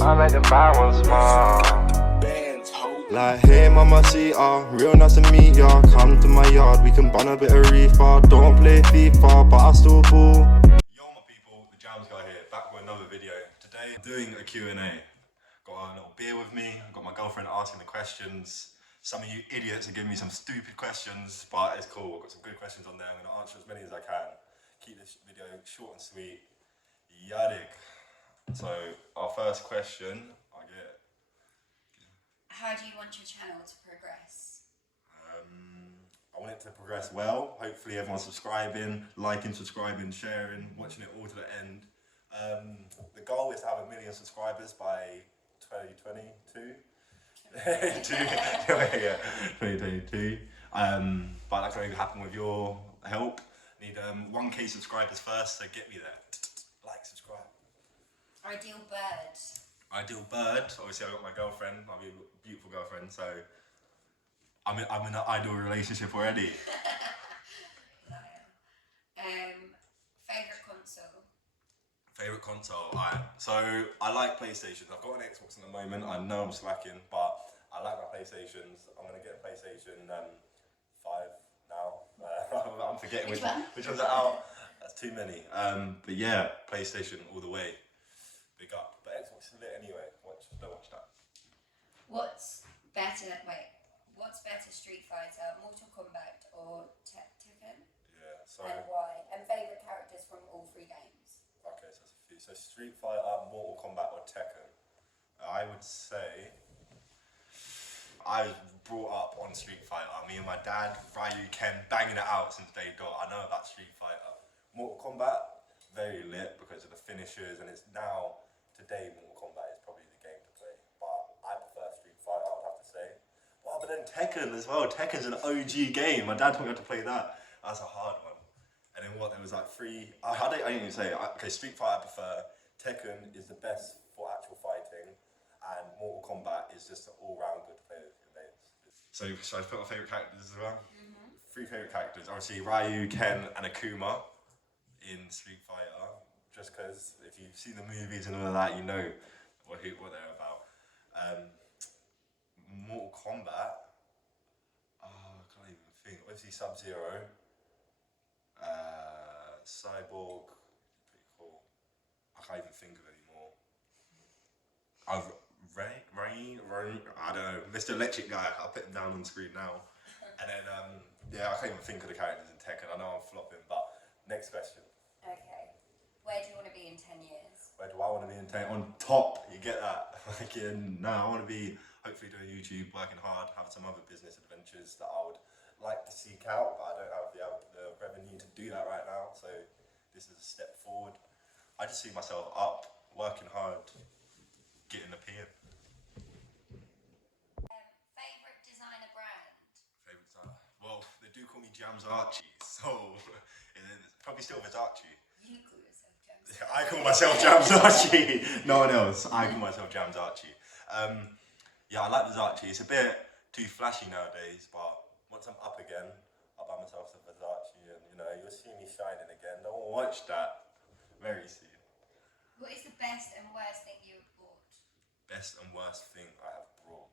I make them buy one small. Like, hey mama, see real nice to meet ya. Come to my yard, we can bun a bit of reefer. Don't play FIFA, but I still ball. Yo my people, the TheJamzGuy here, back with another video. Today I'm doing a Q&A. Got a little beer with me, I've got my girlfriend asking the questions. Some of you idiots are giving me some stupid questions, but it's cool. I've got some good questions on there. I'm gonna answer as many as I can. Keep this video short and sweet. Yadig. So our first question, I get. How do you want your channel to progress? I want it to progress well. Hopefully everyone's subscribing, liking, subscribing, sharing, watching it all to the end. The goal is to have 1 million subscribers by 2022. Yeah, 2022. But that can only happen with your help. Need 1k subscribers first, so get me there. Like, subscribe. Ideal bird. Ideal bird. Obviously, I've got my girlfriend, my beautiful girlfriend, so I'm in an ideal relationship already. Favorite console. Favorite console. So I like PlayStations. I've got an Xbox at the moment. I know I'm slacking, but I like my PlayStations. I'm gonna get a PlayStation 5 now. I'm forgetting which ones are out. That's too many. But yeah, PlayStation all the way. Big up. But Xbox is lit anyway. Don't watch that. What's better, Street Fighter, Mortal Kombat, or Tekken? Yeah. So. And why? And favourite characters from all 3 games? Okay, so that's a few. So Street Fighter, Mortal Kombat, or Tekken. I would say I was brought up on Street Fighter. Me and my dad, Ryu, Ken, banging it out since day dot. I know about Street Fighter. Mortal Kombat, very lit because of the finishers, and it's now, today, Mortal Kombat is probably the game to play. But I prefer Street Fighter, I would have to say. Well, but then Tekken as well. Tekken's an OG game. My dad told me how to play that. That's a hard one. And then what, there was like 3, I didn't even say it. Okay, Street Fighter I prefer. Tekken is the best for actual fighting. And Mortal Kombat is just an all-round good to play with your mates. So should I put my favourite characters as well? 3 favourite characters. Obviously Ryu, Ken, and Akuma in Street Fighter. Just because if you've seen the movies and all of that, you know what they're about. Mortal Kombat, I can't even think. Obviously Sub-Zero, Cyborg, pretty cool. I can't even think of any more. Rain, I don't know, Mr. Electric Guy, I'll put him down on the screen now. And then, yeah, I can't even think of the characters in Tekken. I know I'm flopping, but next question. Okay. Where do you want to be in 10 years? Where do I want to be in 10? On top, you get that. Like, no, I want to be hopefully doing YouTube, working hard, have some other business adventures that I would like to seek out, but I don't have the revenue to do that right now. So this is a step forward. I just see myself up, working hard, getting a PM. Favourite designer brand? Favourite designer? Well, they do call me Jamz Archie, so it's probably still Versace. You call yourself Jamz. Yeah, I call myself Jamz Archie. No one else. I call myself Jamz Archie. Yeah, I like Versace. It's a bit too flashy nowadays, but once I'm up again, I'll buy myself some Versace, and you'll see me shining again. Don't watch that very soon. What is the best and worst thing you have bought? Best and worst thing I have bought.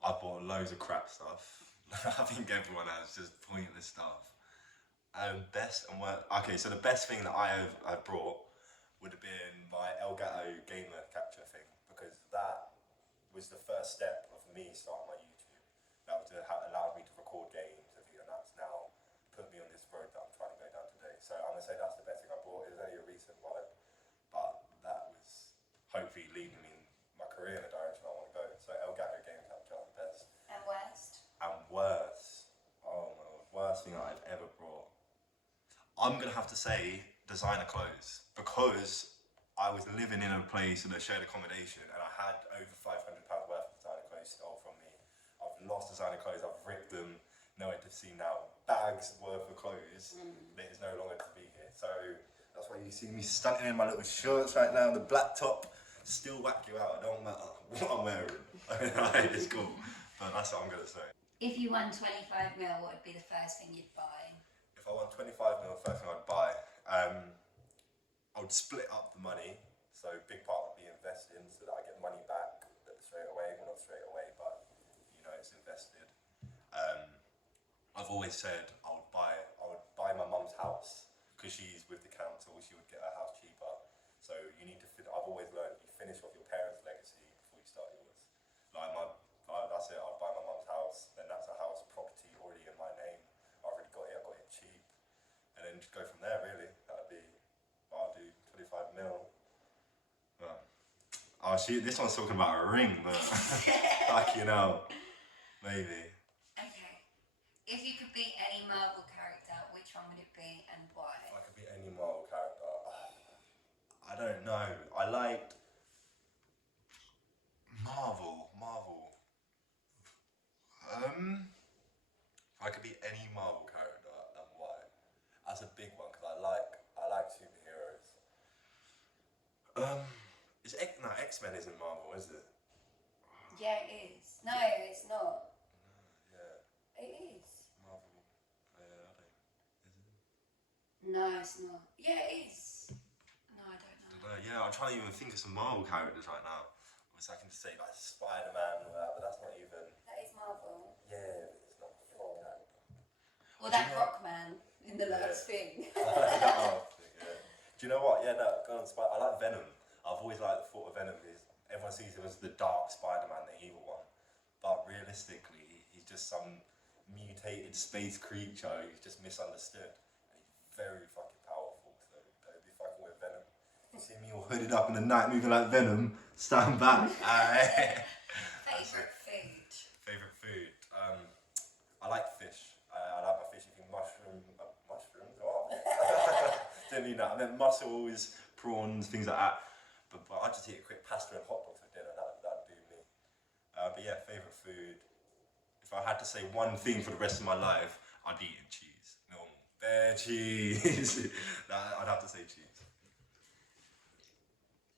I've bought loads of crap stuff. I think everyone has just pointless stuff. Best and worst. Okay, so the best thing that I've brought would have been my Elgato gamer capture thing, because that was the first step of me starting my YouTube. That would have allowed me to record games, and that's now put me on this road that I'm trying to go down today. So I'm gonna say that's the best thing I brought. It was only a recent one, but that was hopefully leading me in my career in the direction I want to go. So Elgato game capture, the best. And worst? And worst, oh my god, worst thing I've ever brought. I'm gonna have to say designer clothes, because I was living in a place in a shared accommodation and I had over £500 worth of designer clothes stolen from me. I've lost designer clothes, I've ripped them, nowhere to see now. Bags worth of clothes that is no longer to be here. So that's why you see me stunting in my little shorts right now, the black top, still whack you out, it don't matter what I'm wearing. It's cool, but that's what I'm gonna say. If you won 25 mil, what would be the first thing you'd buy? If I won 25 mil, the first thing I'd buy, I would split up the money, so a big part would be investing so that I I've always said I would buy my mum's house because she's with the council. She would get her house cheaper. So you need to. I've always learned you finish off your parents' legacy before you start yours. Like that's it. I'd buy my mum's house. Then that's a house property already in my name. I already got it. I got it cheap, and then just go from there. Really, that'd be. I'll do 25 mil. But, oh, this one's talking about a ring, but like maybe. Okay. If you could be any Marvel character, which one would it be and why? If I could be any Marvel character, I don't know. I liked Marvel. If I could be any Marvel character and why? That's a big one because I like superheroes. X-Men isn't Marvel, is it? Yeah, it is. No, it's not. Yeah. It is. Marvel. Yeah, I don't. Is it? No, it's not. Yeah, it is. No, I don't know. Yeah, I'm trying to even think of some Marvel characters right now. Obviously, I can say like Spider-Man and all that, but that's not even. That is Marvel. Yeah, but it's not a film character. Or that Rockman in the last thing. Yeah. Do you know what? Yeah, no, go on, I like Venom. I've always liked the thought of Venom because everyone sees him as the dark Spider-Man, the evil one. But realistically, he's just some mutated space creature who's just misunderstood. And he's very fucking powerful, so don't be fucking with Venom. You see me all hooded up in the night moving like Venom, stand back. Favourite food? Favourite food? I like fish. I like my fish eating mushrooms. Oh. Didn't mean that. I meant mussels, prawns, things like that. But I just eat a quick pasta and hot dogs for dinner. That'd do me. But yeah, favourite food. If I had to say one thing for the rest of my life, I'd be eating cheese. No, bare cheese. I'd have to say cheese.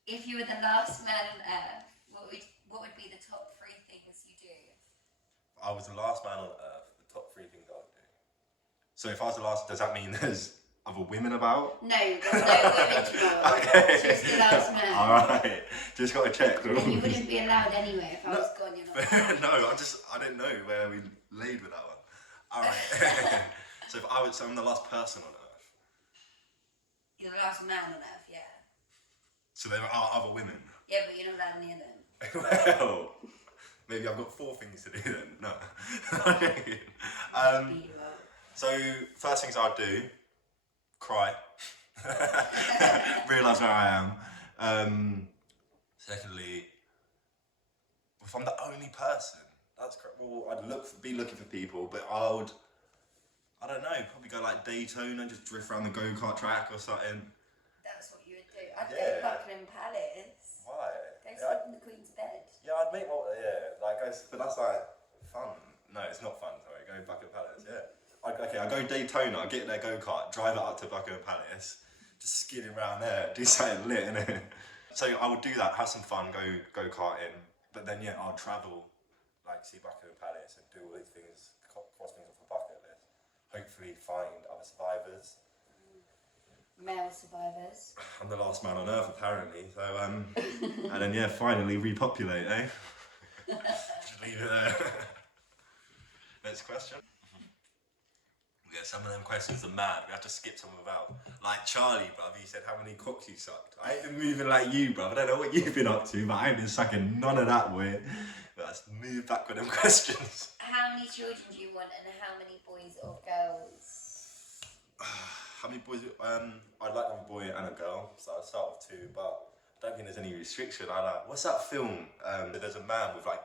If you were the last man on Earth, what would be the top 3 things you do? If I was the last man on Earth, the top 3 things I would do. So if I was the last, does that mean there's other women about? No, there's no women involved. Okay. Just the last man. Alright, just got to check. And you wouldn't be allowed anyway if I was gone, you're not. No, I didn't know where we laid with that one. Alright. So I'm the last person on Earth. You're the last man on Earth, yeah. So there are other women. Yeah, but you're not allowed near them. Well, maybe I've got 4 things to do then. No. So first things I'd do, cry. Realise where I am. Secondly, if I'm the only person, I'd be looking for people, but I don't know, probably go like Daytona, just drift around the go-kart track or something. That's what you would do. I'd go to Buckingham Palace. Why? Go sleep in the Queen's bed. Yeah, I'd make but that's like fun. No, it's not fun, sorry, go Buckingham Palace, yeah. I go Daytona, I get their go-kart, drive it up to Buckingham Palace, just skidding around there, do something lit, innit? So I would do that, have some fun, go-karting, but then yeah, I'll travel, like see Buckingham Palace and do all these things, cross things off the bucket list. Hopefully find other survivors. Male survivors. I'm the last man on Earth apparently, so and then yeah, finally repopulate, eh? Just leave it there. Next question. Yeah, some of them questions are mad. We have to skip some of them out. Like Charlie, bruv, he said how many cocks you sucked. I ain't been moving like you, bruv. I don't know what you've been up to, but I ain't been sucking none of that way. But let's move back with them questions. How many children do you want and how many boys or girls? How many boys? I'd like a boy and a girl, so I'll start with 2, but I don't think there's any restriction. What's that film? There's a man with like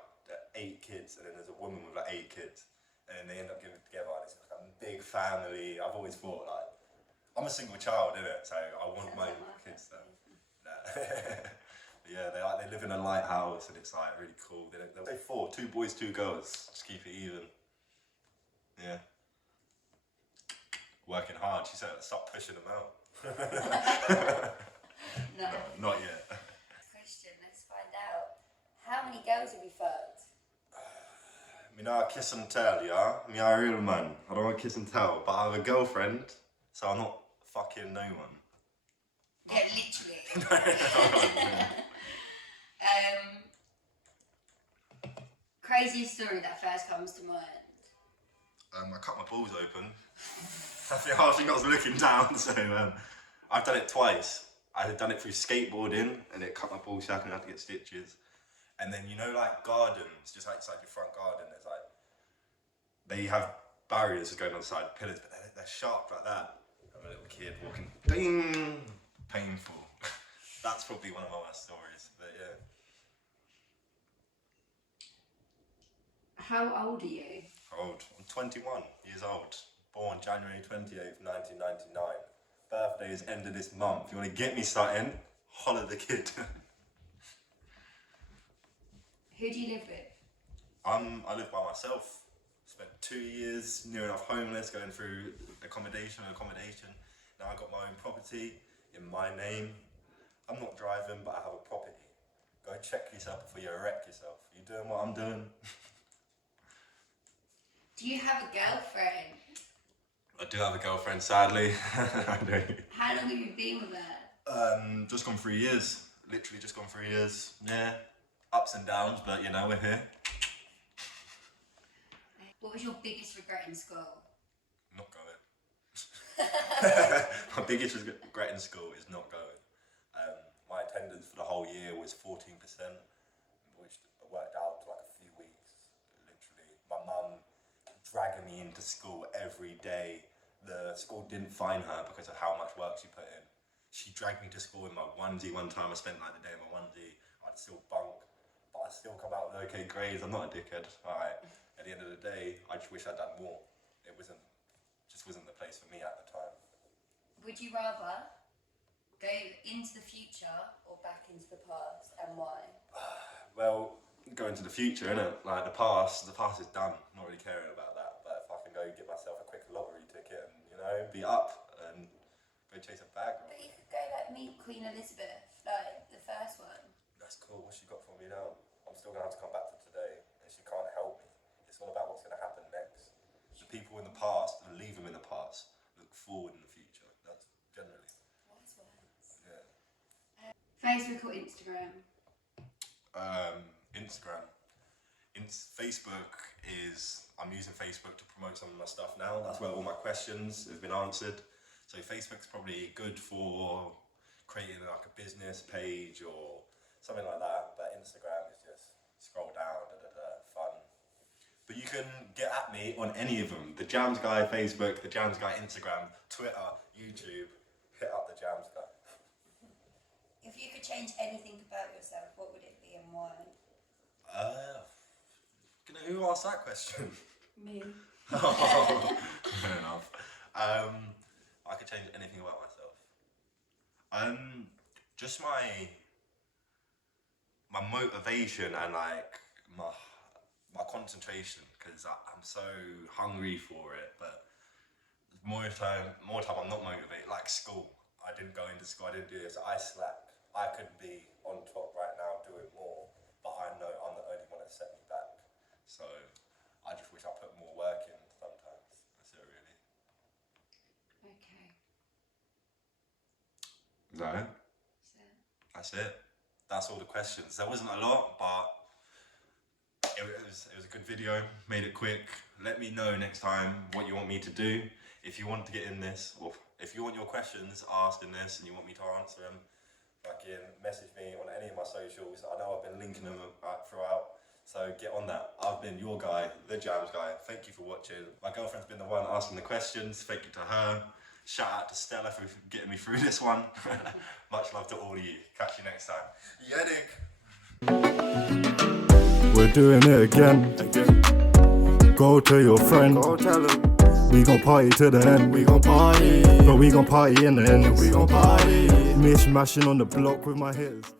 8 kids and then there's a woman with like 8 kids. And then they end up getting together and it's like a big family. I've always thought like, I'm a single child, innit? So I want my kids to. Yeah, they live in a lighthouse and it's like really cool. They'll say 4, 2 boys, 2 girls. Just keep it even. Yeah. Working hard. She said, stop pushing them out. No. Not yet. Question, let's find out. How many girls have you fucked? Me not kiss and tell, yeah? Me a real man. I don't want kiss and tell, but I have a girlfriend, so I'm not fucking no one. Yeah, literally. Craziest story that first comes to mind. I cut my balls open. I think I was looking down, so I've done it twice. I had done it through skateboarding, and it cut my ball sack, and I had to get stitches. And then, you know, like gardens, just outside your front garden, there's like, they have barriers going on the side, pillars, but they're sharp like that. I'm a little kid walking, ding, painful. That's probably one of my worst stories, but yeah. How old are you? Old. I'm 21 years old. Born January 28th, 1999. Birthday is end of this month. You want to get me something? Holler the kid. Who do you live with? I live by myself. Spent 2 years near enough homeless, going through accommodation. Now I got my own property in my name. I'm not driving, but I have a property. Go check yourself before you wreck yourself. You doing what I'm doing? Do you have a girlfriend? I do have a girlfriend, sadly. I do. How long have you been with her? Just gone 3 years. Literally just gone 3 years. Yeah. Ups and downs, but you know, we're here. What was your biggest regret in school? Not going. My biggest regret in school is not going. My attendance for the whole year was 14%, which worked out to like a few weeks, literally. My mum dragging me into school every day. The school didn't fine her because of how much work she put in. She dragged me to school in my onesie one time. I spent like the day in my onesie. I'd still bunk, but I still come out with okay grades. I'm not a dickhead, alright. At the end of the day, I just wish I'd done more. It just wasn't the place for me at the time. Would you rather go into the future or back into the past, and why? Well, go into the future, innit? Like the past is done. Not really caring about that. But if I can go get myself a quick lottery ticket and, you know, be up and go chase a bag. But you could go like meet Queen Elizabeth, like the first one. That's cool. What's she got for me now? I'm still gonna have to come back to today, and she can't help me. It's all about what's gonna happen next. The people in the past, leave them in the past. Look forward in the future. That's generally. Wise words. Yeah. Facebook or Instagram? Instagram. Facebook is, I'm using Facebook to promote some of my stuff now. That's where all my questions have been answered. So Facebook's probably good for creating like a business page or something like that. But Instagram is just scroll down, fun. But you can get at me on any of them. TheJamzGuy Facebook, TheJamzGuy Instagram, Twitter, YouTube. Hit up TheJamzGuy. If you could change anything about yourself, what would it be and why? Who asked that question? Me. Oh, fair enough. I could change anything about myself. Just my motivation and like my concentration, because I'm so hungry for it. But more time I'm not motivated. Like school, I didn't go into school. I didn't do this. I slacked. I could be on top right now doing more, but I know I'm the only one that set me back. So I just wish I put more work in sometimes. That's it, really. Okay. Is that it? That's it. That's all the questions. There wasn't a lot, but it was a good video. Made it quick. Let me know next time what you want me to do. If you want to get in this, or if you want your questions asked in this and you want me to answer them, fucking message me on any of my socials. I know I've been linking them throughout. So get on that. I've been your guy, TheJamzGuy. Thank you for watching. My girlfriend's been the one asking the questions. Thank you to her. Shout out to Stella for getting me through this one. Much love to all of you. Catch you next time. Yedig. We're doing it again. Go tell your friend. Go tell him. We gon' party to the end. We gon' party. But we gon' party in the end. We gon' party. Mishmashing on the block with my hitters.